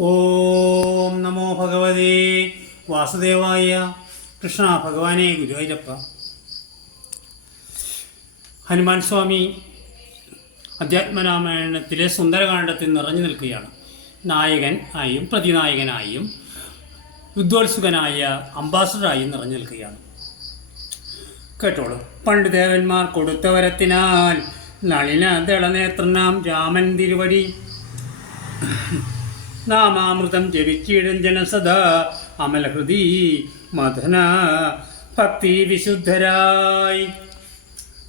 ഓം നമോ ഭഗവതേ വാസുദേവായ. കൃഷ്ണ ഭഗവാനെ ഗുരുവായൂരപ്പ. ഹനുമാൻ സ്വാമി അധ്യാത്മരാമായണത്തിലെ സുന്ദരകാണ്ഡത്തിൽ നിറഞ്ഞു നിൽക്കുകയാണ്. നായകൻ ആയും പ്രതിനായകനായും യുദ്ധോത്സുകനായ അംബാസഡറായും നിറഞ്ഞു നിൽക്കുകയാണ്. കേട്ടോളൂ. പണ്ട് ദേവന്മാർ കൊടുത്ത വരത്തിനാൽ നളിന ദളനേത്രനാം രാമൻ തിരുവടി നാമാമൃതം ജപിച്ചിടും ജനസദാ അമലഹൃതി മഥന ഭക്തി വിശുദ്ധരായി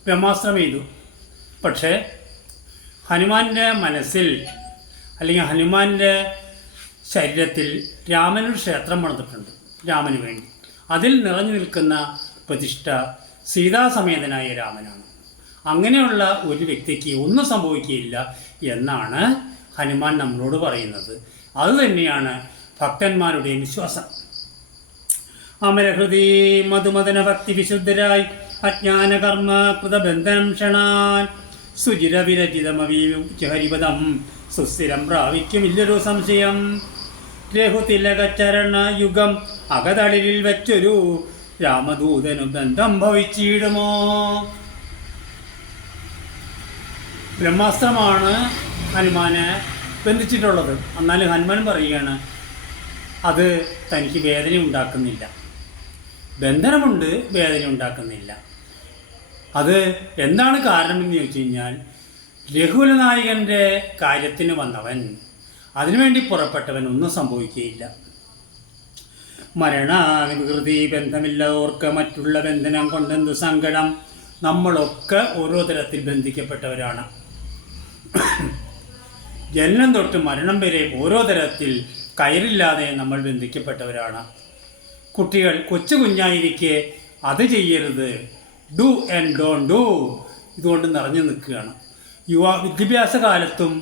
ബ്രഹ്മാസ്ത്രം ചെയ്തു. പക്ഷേ ഹനുമാൻ്റെ മനസ്സിൽ അല്ലെങ്കിൽ ഹനുമാൻ്റെ ശരീരത്തിൽ രാമനൊരു ക്ഷേത്രം പണിതിട്ടുണ്ട്. രാമന് വേണ്ടി അതിൽ നിറഞ്ഞു നിൽക്കുന്ന പ്രതിഷ്ഠ സീതാസമേതനായ രാമനാണ്. അങ്ങനെയുള്ള ഒരു വ്യക്തിക്ക് ഒന്നും സംഭവിക്കുകയില്ല എന്നാണ് ഹനുമാൻ നമ്മളോട് പറയുന്നത്. അതുതന്നെയാണ് ഭക്തന്മാരുടെയും വിശ്വാസം. അമരഹൃതി മധുമദന ഭക്തി വിശുദ്ധരായി അജ്ഞാനകർമ്മ കൃതബന്ധനം ക്ഷണാൻ സുചിരവിരചിതമവീഹരിപദം സുസ്ഥിരം പ്രാപിക്കുമില്ലൊരു സംശയം. രഘുതിലകചരണ യുഗം അകതളിരിൽ വെച്ചൊരു രാമദൂതനു ബന്ധം ഭവിച്ചിടുമോ? ബ്രഹ്മാസ്ത്രമാണ് ഹനുമാനെ ബന്ധിച്ചിട്ടുള്ളത്. എന്നാലും ഹനുമാൻ പറയുകയാണ് അത് തനിക്ക് വേദന ഉണ്ടാക്കുന്നില്ല. ബന്ധനമുണ്ട്, വേദന ഉണ്ടാക്കുന്നില്ല. അത് എന്താണ് കാരണമെന്ന് ചോദിച്ചു കഴിഞ്ഞാൽ, രഘുകുലനായകൻ്റെ കാര്യത്തിന് വന്നവൻ, അതിനുവേണ്ടി പുറപ്പെട്ടവൻ ഒന്നും സംഭവിക്കുകയില്ല. മരണവികൃതി ബന്ധമില്ലവർക്ക് മറ്റുള്ള ബന്ധനം കൊണ്ടെന്തു സങ്കടം. നമ്മളൊക്കെ ഓരോ തരത്തിൽ ബന്ധിക്കപ്പെട്ടവരാണ്. ജനനം തൊട്ട് മരണം വരെ ഓരോ തരത്തിൽ കയറില്ലാതെ നമ്മൾ ബന്ധിക്കപ്പെട്ടവരാണ്. കുട്ടികൾ കൊച്ചു കുഞ്ഞായിരിക്കെ അത് ചെയ്യരുത്, ഡു ആൻഡ് ഡോണ്ട് ഡു, ഇതുകൊണ്ട് നിറഞ്ഞു നിൽക്കുകയാണ്. വിദ്യാഭ്യാസ കാലത്തും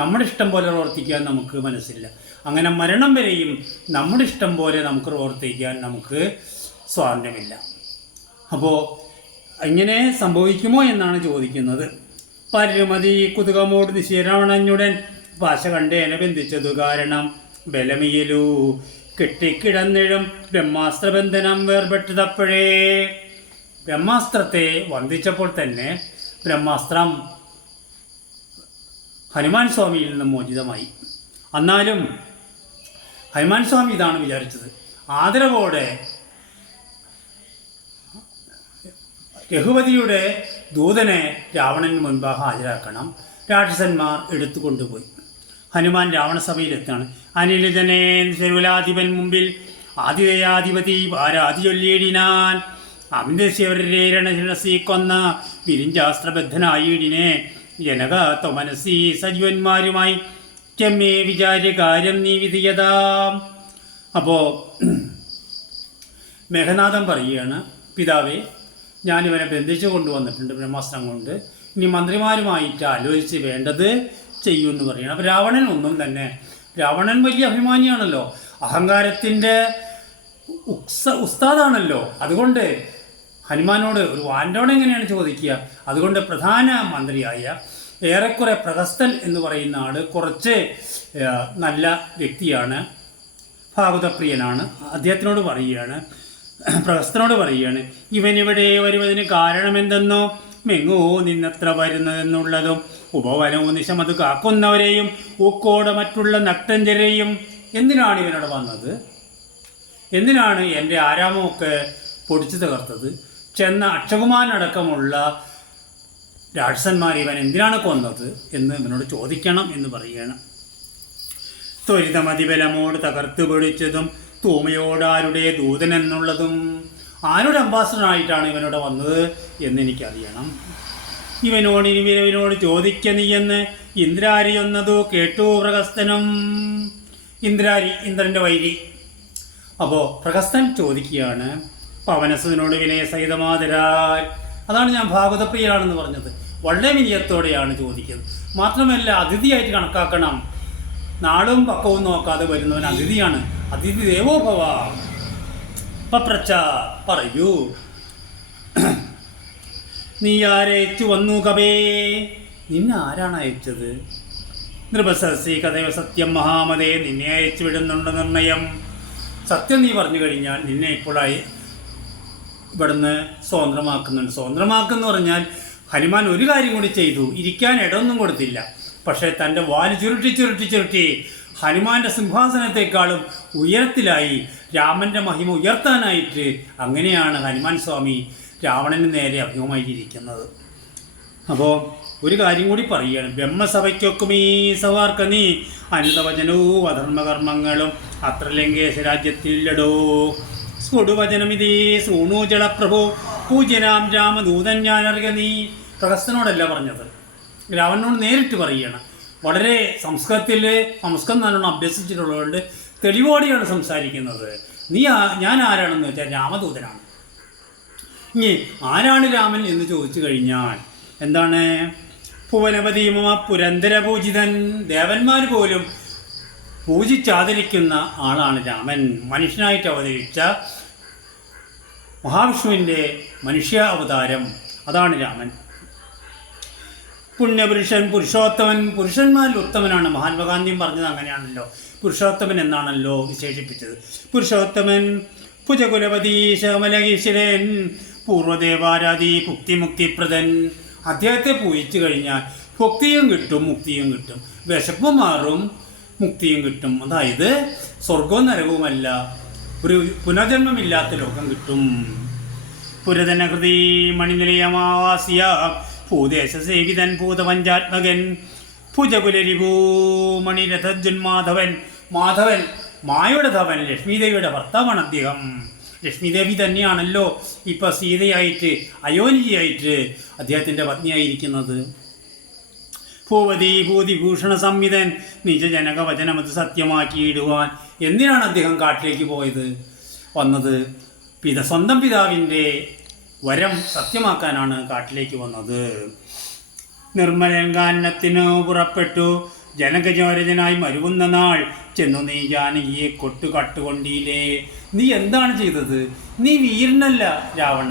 നമ്മുടെ ഇഷ്ടം പോലെ പ്രവർത്തിക്കാൻ നമുക്ക് മനസ്സില്ല. അങ്ങനെ മരണം വരെയും നമ്മുടെ ഇഷ്ടം പോലെ നമുക്ക് പ്രവർത്തിക്കാൻ നമുക്ക് സ്വാതന്ത്ര്യമില്ല. അപ്പോൾ ഇങ്ങനെ സംഭവിക്കുമോ എന്നാണ് ചോദിക്കുന്നത്. പരിമതി കുതുകമോട് നിശീരാവണഞ്ഞുടൻ ഭാഷ കണ്ടേനെ ബന്ധിച്ചതു കാരണം ബലമിയലു കെട്ടിക്കിടന്നിഴും ബ്രഹ്മാസ്ത്രബന്ധനം വേർപെട്ടതപ്പോഴേ. ബ്രഹ്മാസ്ത്രത്തെ വന്ദിച്ചപ്പോൾ തന്നെ ബ്രഹ്മാസ്ത്രം ഹനുമാൻ സ്വാമിയിൽ നിന്ന് മോചിതമായി. എന്നാലും ഹനുമാൻ സ്വാമി ഇതാണ് വിചാരിച്ചത്, ആദരവോടെ രഘുപതിയുടെ ദൂതനെ രാവണന് മുൻപാകെ ഹാജരാക്കണം. രാക്ഷസന്മാർ എടുത്തു കൊണ്ടുപോയി. ഹനുമാൻ രാവണസഭയിലെത്താണ്. അനിലിതനെ ശരുലാധിപൻ മുമ്പിൽ ആതിഥേയാധിപതി ആരാധി ചൊല്ലിയിടിനാൻ. അമിതശിവരണശിരസി കൊന്ന വിരിഞ്ചാസ്ത്രബദ്ധനായിടിനെ ജനക ത്വമനസി സജീവന്മാരുമായി ചെമ്മേ വിചാര്യ കാര്യം നീ വിധിയതാം. അപ്പോൾ മേഘനാഥൻ പറയുകയാണ്, പിതാവേ, ഞാനിവനെ ബന്ധിച്ചു കൊണ്ടുവന്നിട്ടുണ്ട് ബ്രഹ്മാസ്ത്രം കൊണ്ട്. ഇനി മന്ത്രിമാരുമായിട്ട് ആലോചിച്ച് വേണ്ടത് ചെയ്യുമെന്ന് പറയണം. അപ്പോൾ രാവണൻ ഒന്നും തന്നെ, രാവണൻ വലിയ അഭിമാനിയാണല്ലോ, അഹങ്കാരത്തിൻ്റെ ഉസ്താദാണല്ലോ. അതുകൊണ്ട് ഹനുമാനോട് ഒരു വാൻഡോട് എങ്ങനെയാണ് ചോദിക്കുക? അതുകൊണ്ട് പ്രധാന മന്ത്രിയായ ഏറെക്കുറെ പ്രഹസ്തൻ എന്ന് പറയുന്ന ആൾ കുറച്ച് നല്ല വ്യക്തിയാണ്, ഭാഗവതപ്രിയനാണ്. അദ്ദേഹത്തിനോട് പറയുകയാണ്, പ്രഹസ്തനോട് പറയുകയാണ്, ഇവനിവിടെ വരുവതിന് കാരണമെന്തെന്നോ മെങ്ങോ നിന്നത്ര വരുന്നതെന്നുള്ളതും ഉപവനവും നിശമത് കാക്കുന്നവരെയും ഊക്കോടെ മറ്റുള്ള നക്തഞ്ചരെയും. എന്തിനാണ് ഇവനോട് വന്നത്? എന്തിനാണ് എൻ്റെ ആരാമമൊക്കെ പൊടിച്ചു തകർത്തത്? ചെന്ന അക്ഷകുമാരനടക്കമുള്ള രാക്ഷസന്മാർ ഇവൻ എന്തിനാണ് കൊന്നത് എന്ന് ഇവനോട് ചോദിക്കണം എന്ന് പറയുകയാണ്. ത്വരിതമതിബലമോട് തകർത്ത് പൊടിച്ചതും തൂമയോടാരുടെ ദൂതൻ എന്നുള്ളതും. ആരുടെ അംബാസഡറായിട്ടാണ് ഇവനോട് വന്നത് എന്നെനിക്കറിയണം. ഇവനോട് ചോദിക്ക നീയെന്ന് ഇന്ദ്രാരി ഒന്നതു കേട്ടു പ്രഹസ്തനും. ഇന്ദ്രാരി ഇന്ദ്രൻ്റെ വൈരി. അപ്പോൾ പ്രഹസ്തൻ ചോദിക്കുകയാണ്, പവനസുവിനോട് വിനയസഹിതമാതരാൽ. അതാണ് ഞാൻ ഭാഗവതപ്രിയനാണെന്ന് പറഞ്ഞത്. വളരെ വിനയത്തോടെയാണ് ചോദിക്കുന്നത്. മാത്രമല്ല അതിഥിയായിട്ട് കണക്കാക്കണം. നാളും പക്കവും നോക്കാതെ വരുന്നവൻ അതിഥിയാണ്. അതിഥി ദേവോഭവ. പപ്രച്ച പറയൂ, നീ ആരയച്ചു വന്നു കവേ? നിന്നെ ആരാണ് അയച്ചത്? നൃപസരസി കഥയോ സത്യം മഹാമതേ, നിന്നെ അയച്ചു വിടുന്നുണ്ട് നിർണയം. സത്യം നീ പറഞ്ഞു കഴിഞ്ഞാൽ നിന്നെ ഇപ്പോഴായി ഇവിടുന്ന് സ്വതന്ത്രമാക്കുന്നുണ്ട്. സ്വതന്ത്രമാക്കെന്ന് പറഞ്ഞാൽ ഹനുമാൻ ഒരു കാര്യം കൂടി ചെയ്തു, ഇരിക്കാൻ ഇടമൊന്നും കൊടുത്തില്ല. പക്ഷേ തൻ്റെ വാല് ചുരുട്ടി ഹനുമാന്റെ സിംഹാസനത്തെക്കാളും ഉയരത്തിലായി രാമൻ്റെ മഹിമ ഉയർത്താനായിട്ട്. അങ്ങനെയാണ് ഹനുമാൻ സ്വാമി രാവണന് നേരെ അഭിമുഖമായിരിക്കുന്നത്. അപ്പോൾ ഒരു കാര്യം കൂടി പറയുകയാണ്, ബ്രഹ്മസഭയ്ക്കൊക്കും ഈ സവാർക്ക നീ അനന്തവചനവും അധർമ്മകർമ്മങ്ങളും അത്ര ലങ്കേശ രാജ്യത്തില്ലടോ. സ്ഫുടുവചനമിതേ സൂണൂജളപ്രഭോ പൂജ്യനാം രാമദൂതൻ ഞാനറിയ നീ. പ്രഹസ്തനോടല്ല പറഞ്ഞത്, രാവണനോട് നേരിട്ട് പറയുകയാണ്. വളരെ സംസ്കൃതം നല്ലോണം അഭ്യസിച്ചിട്ടുള്ളതുകൊണ്ട് തെളിവോടെയാണ് സംസാരിക്കുന്നത്. ഞാൻ ആരാണെന്ന് വെച്ചാൽ രാമദൂതനാണ്. ഇനി ആരാണ് രാമൻ എന്ന് ചോദിച്ചു കഴിഞ്ഞാൽ എന്താണ്? ഭുവനപതി മമ പുരന്തര പൂജിതൻ, ദേവന്മാർ പോലും പൂജിച്ചാദരിക്കുന്ന ആളാണ് രാമൻ. മനുഷ്യനായിട്ട് അവതരിച്ച മഹാവിഷ്ണുവിൻ്റെ മനുഷ്യ അവതാരം, അതാണ് രാമൻ. പുണ്യപുരുഷൻ, പുരുഷോത്തമൻ, പുരുഷന്മാരിൽ ഉത്തമനാണ്. മഹാത്മാഗാന്ധിയും പറഞ്ഞത് അങ്ങനെയാണല്ലോ, പുരുഷോത്തമൻ എന്നാണല്ലോ വിശേഷിപ്പിച്ചത്. പുരുഷോത്തമൻ, ഭുജകുലപതി, ശമലകീശ്വരൻ, പൂർവ്വദേവാരാധി, ഭുക്തിമുക്തിപ്രദൻ. അദ്ദേഹത്തെ പൂജിച്ചു കഴിഞ്ഞാൽ ഭുക്തിയും കിട്ടും മുക്തിയും കിട്ടും, വിശപ്പ് മാറും, മുക്തിയും കിട്ടും. അതായത് സ്വർഗവും നരകവുമല്ല, ഒരു പുനർജന്മമില്ലാത്ത ലോകം കിട്ടും. പുരതനഹൃതി മണിനിലയമാവാസിയ ഭൂദേശസേവിതൻ ഭൂതപഞ്ചാത്മകൻ ഭുജകുലരിഭൂമണിരഥജന്മാധവൻ. മാധവൻ മായയുടെ ധവൻ, ലക്ഷ്മീദേവിയുടെ ഭർത്താവാണ് അദ്ദേഹം. ലക്ഷ്മീദേവി തന്നെയാണല്ലോ ഇപ്പം സീതയായിട്ട് അയോനിജിയായിട്ട് അദ്ദേഹത്തിൻ്റെ പത്നിയായിരിക്കുന്നത്. ഭൂവതി ഭൂതിഭൂഷണ സംവിധൻ നിജജനക വചനമത് സത്യമാക്കിയിടുവാൻ. എന്തിനാണ് അദ്ദേഹം കാട്ടിലേക്ക് വന്നത്? സ്വന്തം പിതാവിൻ്റെ വരം സത്യമാക്കാനാണ് കാട്ടിലേക്ക് വന്നത്. നിർമ്മലൻ ഗാനത്തിനു പുറപ്പെട്ടു ജനകജോരജനായി മരുവുന്ന നാൾ ചെന്നു നീ ജാനകിയെ കട്ടുകൊണ്ടില്ലേ. നീ എന്താണ് ചെയ്തത്? നീ വീരനല്ല രാവണ,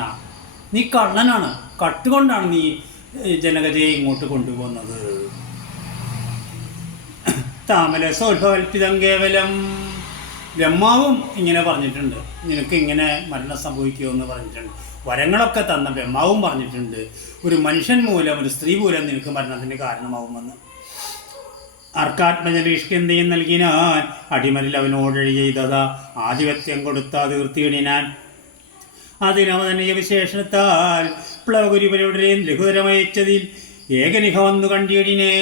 നീ കള്ളനാണ്. കട്ടുകൊണ്ടാണ് നീ ജനകജയെ ഇങ്ങോട്ട് കൊണ്ടുപോകുന്നത്. താമല സോത്ഭവൽപിതം കേവലം. ബ്രഹ്മാവും ഇങ്ങനെ പറഞ്ഞിട്ടുണ്ട്, നിനക്ക് ഇങ്ങനെ മരണം സംഭവിക്കുമെന്ന് പറഞ്ഞിട്ടുണ്ട്. വരങ്ങളൊക്കെ തന്ന ബ്രഹ്മാവും പറഞ്ഞിട്ടുണ്ട്, ഒരു മനുഷ്യൻ മൂലം, ഒരു സ്ത്രീ മൂലം നിനക്ക് മരണത്തിന് കാരണമാവുമെന്ന്. അർക്കാത്മജലീഷ്കന്തെയും നൽകിനാൻ അടിമലിൽ അവനോടഴി ചെയ്തതാ ആധിപത്യം കൊടുത്താ തീർത്തിയിടിനാൻ. അതിനവതനീയ വിശേഷണത്താൽ പ്ലവകുരിപരുടെ ലഘുതരമയച്ചതിൽ ഏകനിഹ വന്നു കണ്ടിടിനേ.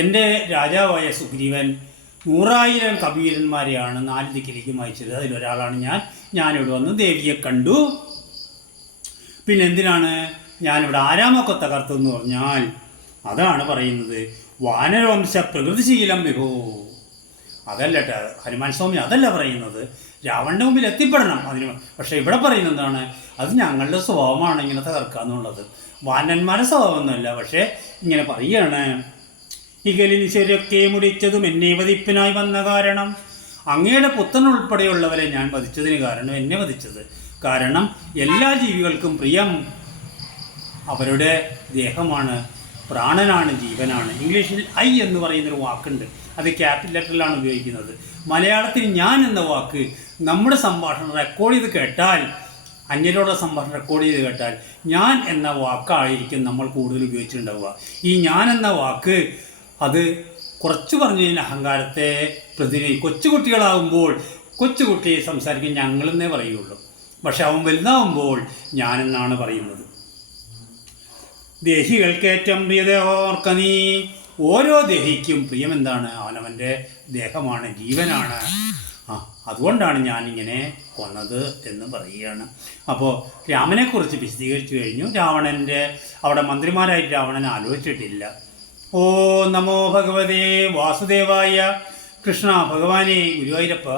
എൻ്റെ രാജാവായ സുഗ്രീവൻ 100,000 കബീരന്മാരെയാണ് 4 ദിക്കിലേക്കും അയച്ചത്. അതിലൊരാളാണ് ഞാനിവിടെ വന്ന് ദേവിയെ കണ്ടു. പിന്നെ എന്തിനാണ് ഞാനിവിടെ ആരാമൊക്കെ തകർത്തു എന്ന് പറഞ്ഞാൽ അതാണ് പറയുന്നത്, വാനരവംശ പ്രകൃതിശീലം വിഭോ. അതല്ല ഹനുമാൻ സ്വാമി അതല്ല പറയുന്നത്, രാവണൻ്റെ മുമ്പിൽ എത്തിപ്പെടണം അതിന്. പക്ഷേ ഇവിടെ പറയുന്നത് എന്താണ്? അത് ഞങ്ങളുടെ സ്വഭാവമാണ് ഇങ്ങനെ തകർക്കാന്നുള്ളത്. വാനന്മാരുടെ സ്വഭാവമൊന്നുമല്ല. പക്ഷേ ഇങ്ങനെ പറയുകയാണ്, ഇകലിന് ശരിയൊക്കെ മുടിച്ചതും എന്നെ വധിപ്പിനായി വന്ന കാരണം. അങ്ങയുടെ പുത്രൻ ഉൾപ്പെടെയുള്ളവരെ ഞാൻ വധിച്ചതിന് കാരണം, എന്നെ വധിച്ചത് കാരണം എല്ലാ ജീവികൾക്കും പ്രിയം അവരുടെ ദേഹമാണ്, പ്രാണനാണ്, ജീവനാണ്. ഇംഗ്ലീഷിൽ ഐ എന്ന് പറയുന്നൊരു വാക്കുണ്ട്, അത് ക്യാപിറ്റൽ ലെറ്ററിലാണ് ഉപയോഗിക്കുന്നത്. മലയാളത്തിൽ ഞാൻ എന്ന വാക്ക് നമ്മുടെ സംഭാഷണം റെക്കോർഡ് ചെയ്ത് കേട്ടാൽ, അന്യരോടുള്ള സംഭാഷണം റെക്കോർഡ് ചെയ്ത് കേട്ടാൽ ഞാൻ എന്ന വാക്കായിരിക്കും നമ്മൾ കൂടുതൽ ഉപയോഗിച്ചിട്ടുണ്ടാവുക. ഈ ഞാൻ എന്ന വാക്ക് അത് കുറച്ച് പറഞ്ഞു കഴിഞ്ഞാൽ അഹങ്കാരത്തെ കൊച്ചുകുട്ടികളാകുമ്പോൾ കൊച്ചുകുട്ടി സംസാരിക്കും ഞങ്ങളെന്നേ പറയുള്ളൂ. പക്ഷെ അവൻ വലുതാവുമ്പോൾ ഞാനെന്നാണ് പറയുന്നത്. ദേഹികൾക്കേറ്റം പ്രിയദേഹോർക്ക നീ. ഓരോ ദേഹിക്കും പ്രിയം എന്താണ്? അവനവൻ്റെ ദേഹമാണ്, ജീവനാണ്. അതുകൊണ്ടാണ് ഞാനിങ്ങനെ കൊന്നത് എന്ന് പറയുകയാണ്. അപ്പോൾ രാമനെക്കുറിച്ച് വിശദീകരിച്ചു കഴിഞ്ഞു. അവിടെ മന്ത്രിമാരായിട്ട് രാവണൻ ആലോചിച്ചിട്ടില്ല. ഓ നമോ ഭഗവതേ വാസുദേവായ. കൃഷ്ണ ഭഗവാനെ ഗുരുവായൂരപ്പ